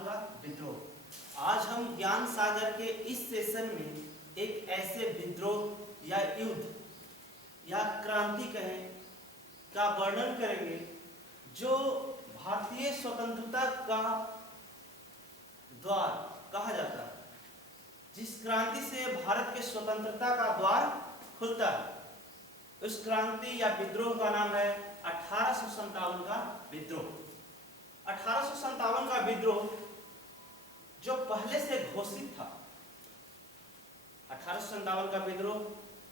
का विद्रोह। आज हम ज्ञान सागर के इस सेशन में एक ऐसे विद्रोह या युद्ध या क्रांति कहें का वर्णन करेंगे जो भारतीय स्वतंत्रता का द्वार कहा जाता है, जिस क्रांति से भारत के स्वतंत्रता का द्वार खुलता है। उस क्रांति या विद्रोह का नाम है 1857 का विद्रोह। 1857 का विद्रोह जो पहले से घोषित था, 1857 का विद्रोह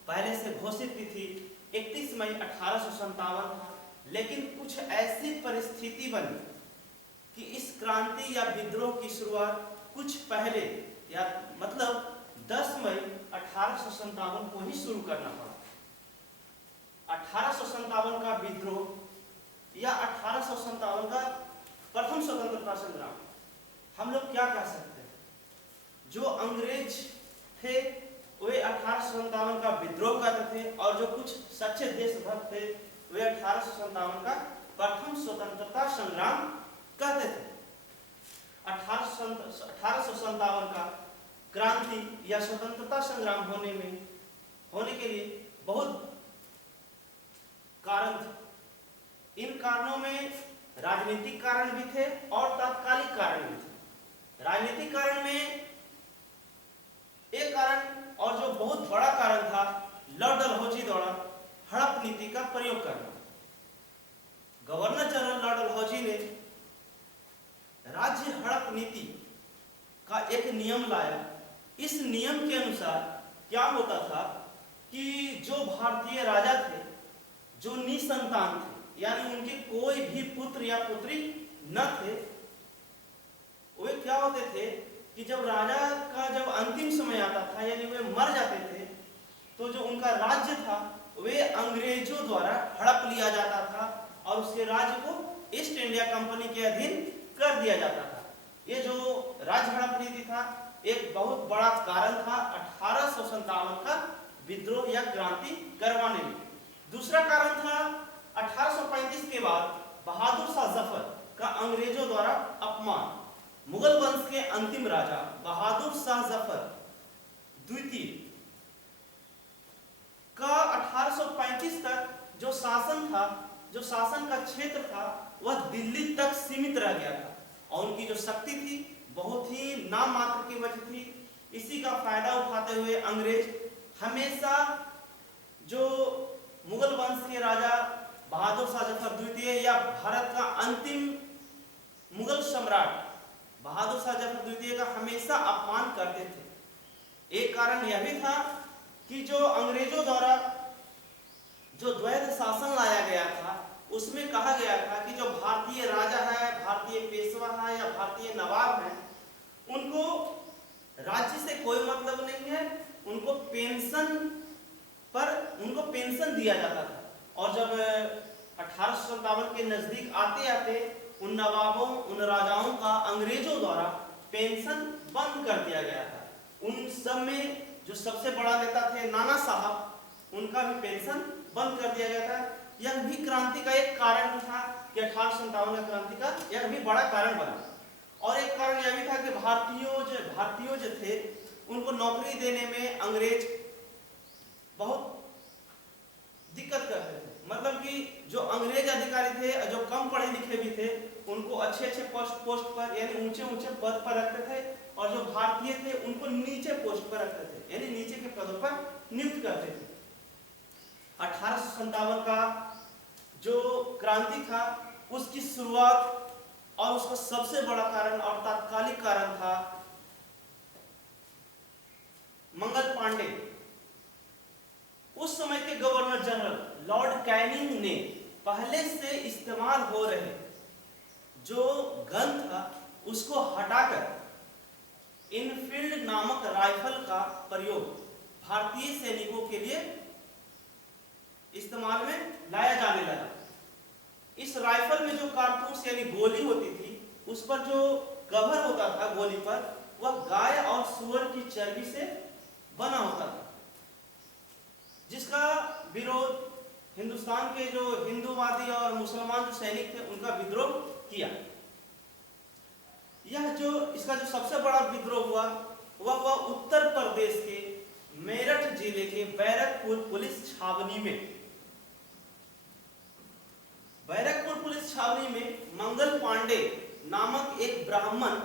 पहले से घोषित की थी 31 मई 1857 था, लेकिन कुछ ऐसी परिस्थिति बनी कि इस क्रांति या विद्रोह की शुरुआत कुछ पहले या मतलब 10 मई 1857 को ही शुरू करना पड़ा। 1857 का विद्रोह या 1857 का प्रथम स्वतंत्रता संग्राम हम लोग क्या कह सकते हैं? जो अंग्रेज थे वे 1857 का विद्रोह करते थे और जो कुछ सच्चे देशभक्त थे वे 1857 का प्रथम स्वतंत्रता संग्राम कहते थे। 1857 का क्रांति या स्वतंत्रता संग्राम होने के लिए बहुत कारण थे। इन कारणों में राजनीतिक कारण भी थे और तात्कालिक कारण भी थे। राजनीतिक कारण में एक कारण और जो बहुत बड़ा कारण था, लॉर्ड डलहौजी द्वारा हड़प नीति का प्रयोग करना। गवर्नर जनरल लॉर्ड डलहौजी ने राज्य हड़प नीति का एक नियम लाया। इस नियम के अनुसार क्या होता था कि जो भारतीय राजा थे जो निसंतान थे, यानी उनके कोई भी पुत्र या पुत्री न थे, वे क्या होते थे कि जब राजा का जब अंतिम समय आता था यानी वे मर जाते थे तो जो उनका राज्य था वे अंग्रेजों द्वारा हड़प लिया जाता था और उसके राज्य को ईस्ट इंडिया कंपनी के अधीन कर दिया जाता था। ये जो राज्य हड़प नीति था एक बहुत बड़ा कारण था 1857 का विद्रोह या क्रांति करवाने में। दूसरा कारण था 1835 के बाद बहादुर शाह जफर का अंग्रेजों द्वारा अपमान। मुगल वंश के अंतिम राजा बहादुर शाह जफर द्वितीय का 1835 तक जो शासन था, जो शासन का क्षेत्र था वह दिल्ली तक सीमित रह गया था और उनकी जो शक्ति थी बहुत ही नाम मात्र की वजह थी। इसी का फायदा उठाते हुए अंग्रेज हमेशा जो मुगल वंश के राजा बहादुर शाह जफर द्वितीय या भारत का अंतिम मुगल सम्राट बहादुर शाह जफर द्वितीय का हमेशा अपमान करते थे। एक कारण यह भी था कि जो अंग्रेजों द्वारा जो द्वैध शासन लाया गया था उसमें कहा गया था कि जो भारतीय राजा है, भारतीय पेशवा है या भारतीय नवाब है, उनको राज्य से कोई मतलब नहीं है, उनको पेंशन दिया जाता था। और जब 1857 के नजदीक आते आते उन नवाबों उन राजाओं का अंग्रेजों द्वारा पेंशन बंद कर दिया गया था। उन सब में जो सबसे बड़ा नेता थे नाना साहब, उनका भी पेंशन बंद कर दिया गया था। यह भी क्रांति का एक कारण था कि 1857 क्रांति का यह भी बड़ा कारण बना। और एक कारण यह भी था कि भारतीयों जो थे उनको नौकरी देने में अंग्रेज बहुत दिक्कत करते थे। मतलब कि जो अंग्रेज अधिकारी थे जो कम पढ़े लिखे भी थे उनको अच्छे पोस्ट पर यानी ऊंचे पद पर रखते थे और जो भारतीय थे उनको नीचे पोस्ट पर रखते थे यानी नीचे के पदों पर नियुक्त करते थे। 1857 का जो क्रांति था उसकी शुरुआत और उसका सबसे बड़ा कारण और तात्कालिक कारण था मंगल पांडे। उस समय के गवर्नर जनरल लॉर्ड कैनिंग ने पहले से इस्तेमाल हो रहे जो गन था उसको हटाकर इनफील्ड नामक राइफल का प्रयोग भारतीय सैनिकों के लिए इस्तेमाल में लाया जाने लगा। इस राइफल में जो कारतूस यानी गोली होती थी उस पर जो कवर होता था गोली पर वह गाय और सुअर की चर्बी से बना होता था, जिसका विरोध हिंदुस्तान के जो हिंदूवादी और मुसलमान जो सैनिक थे उनका विद्रोह किया। यह जो इसका जो सबसे बड़ा विद्रोह हुआ वह हुआ उत्तर प्रदेश के मेरठ जिले के बैरकपुर पुलिस छावनी में। बैरकपुर पुलिस छावनी में मंगल पांडे नामक एक ब्राह्मण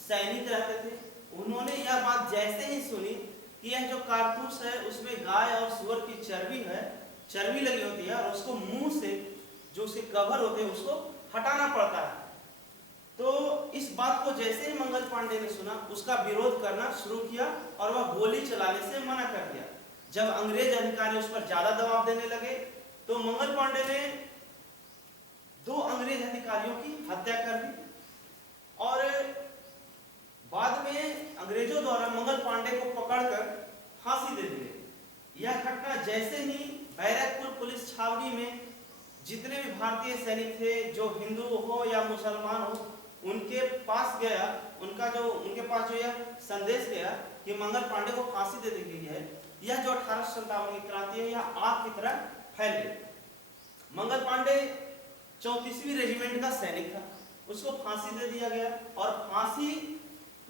सैनिक रहते थे। उन्होंने यह बात जैसे ही सुनी कि यह जो कारतूस है उसमें गाय और सुअर की चर्बी लगी होती है और उसको मुंह से जो उसके कवर होते हैं उसको हटाना पड़ता है, तो इस बात को जैसे ही मंगल पांडे ने सुना उसका विरोध करना शुरू किया और वह गोली चलाने से मना कर दिया। जब अंग्रेज अधिकारी उस पर ज्यादा दबाव देने लगे तो मंगल पांडे ने 2 अंग्रेज अधिकारियों की हत्या कर दी और बाद में अंग्रेजों द्वारा मंगल पांडे को पकड़कर फांसी दे दी गई। यह घटना जैसे ही बैरकपुर पुलिस छावनी में जितने भी भारतीय सैनिक थे, जो हिंदू हो या मुसलमान हो, उनके पास गया, उनके पास जो यह संदेश गया कि मंगल पांडे को फांसी दे दी गई है, यह जो 1857 की क्रांति है यह आग की तरह फैल गई। मंगल पांडे 34वीं रेजिमेंट का सैनिक था, उसको फांसी दे दिया गया और फांसी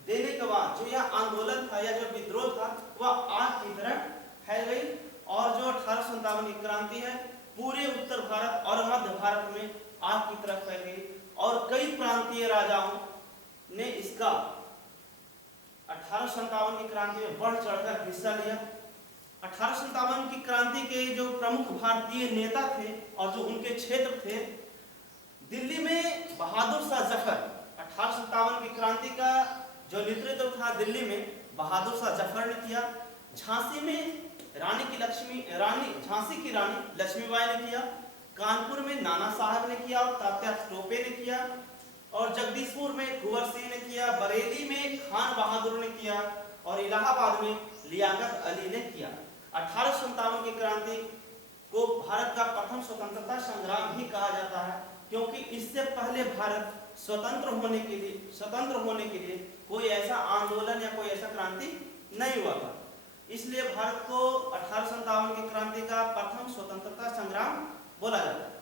देने के बाद जो यह आंदोलन था या जो विद्रोह था वह आग की तरह फैल गई और जो 1857 की क्रांति है पूरे उत्तर भारत और मध्य भारत में आग की तरह फैल गई और कई प्रांतीय राजाओं ने इसका 1857 की क्रांति में बढ़ चढ़कर हिस्सा लिया। 1857 की क्रांति के जो प्रमुख भारतीय नेता थे और जो उनके क्षेत्र थे, दिल्ली में बहादुर शाह जफर, 1857 की क्रांति का जो नेतृत्व था दिल्ली में बहादुर शाह जफर ने किया। झांसी में झांसी की रानी लक्ष्मीबाई ने किया। कानपुर में नाना साहब ने किया और तात्या टोपे ने किया और जगदीशपुर में कुंवर सिंह ने किया। बरेली में खान बहादुर ने किया और इलाहाबाद में लियाकत अली ने किया। 1857 की क्रांति को भारत का प्रथम स्वतंत्रता संग्राम भी कहा जाता है, क्योंकि इससे पहले भारत स्वतंत्र होने के लिए कोई ऐसा आंदोलन या कोई ऐसा क्रांति नहीं हुआ था। इसलिए भारत को 1857 की क्रांति का प्रथम स्वतंत्रता संग्राम बोला जाता है।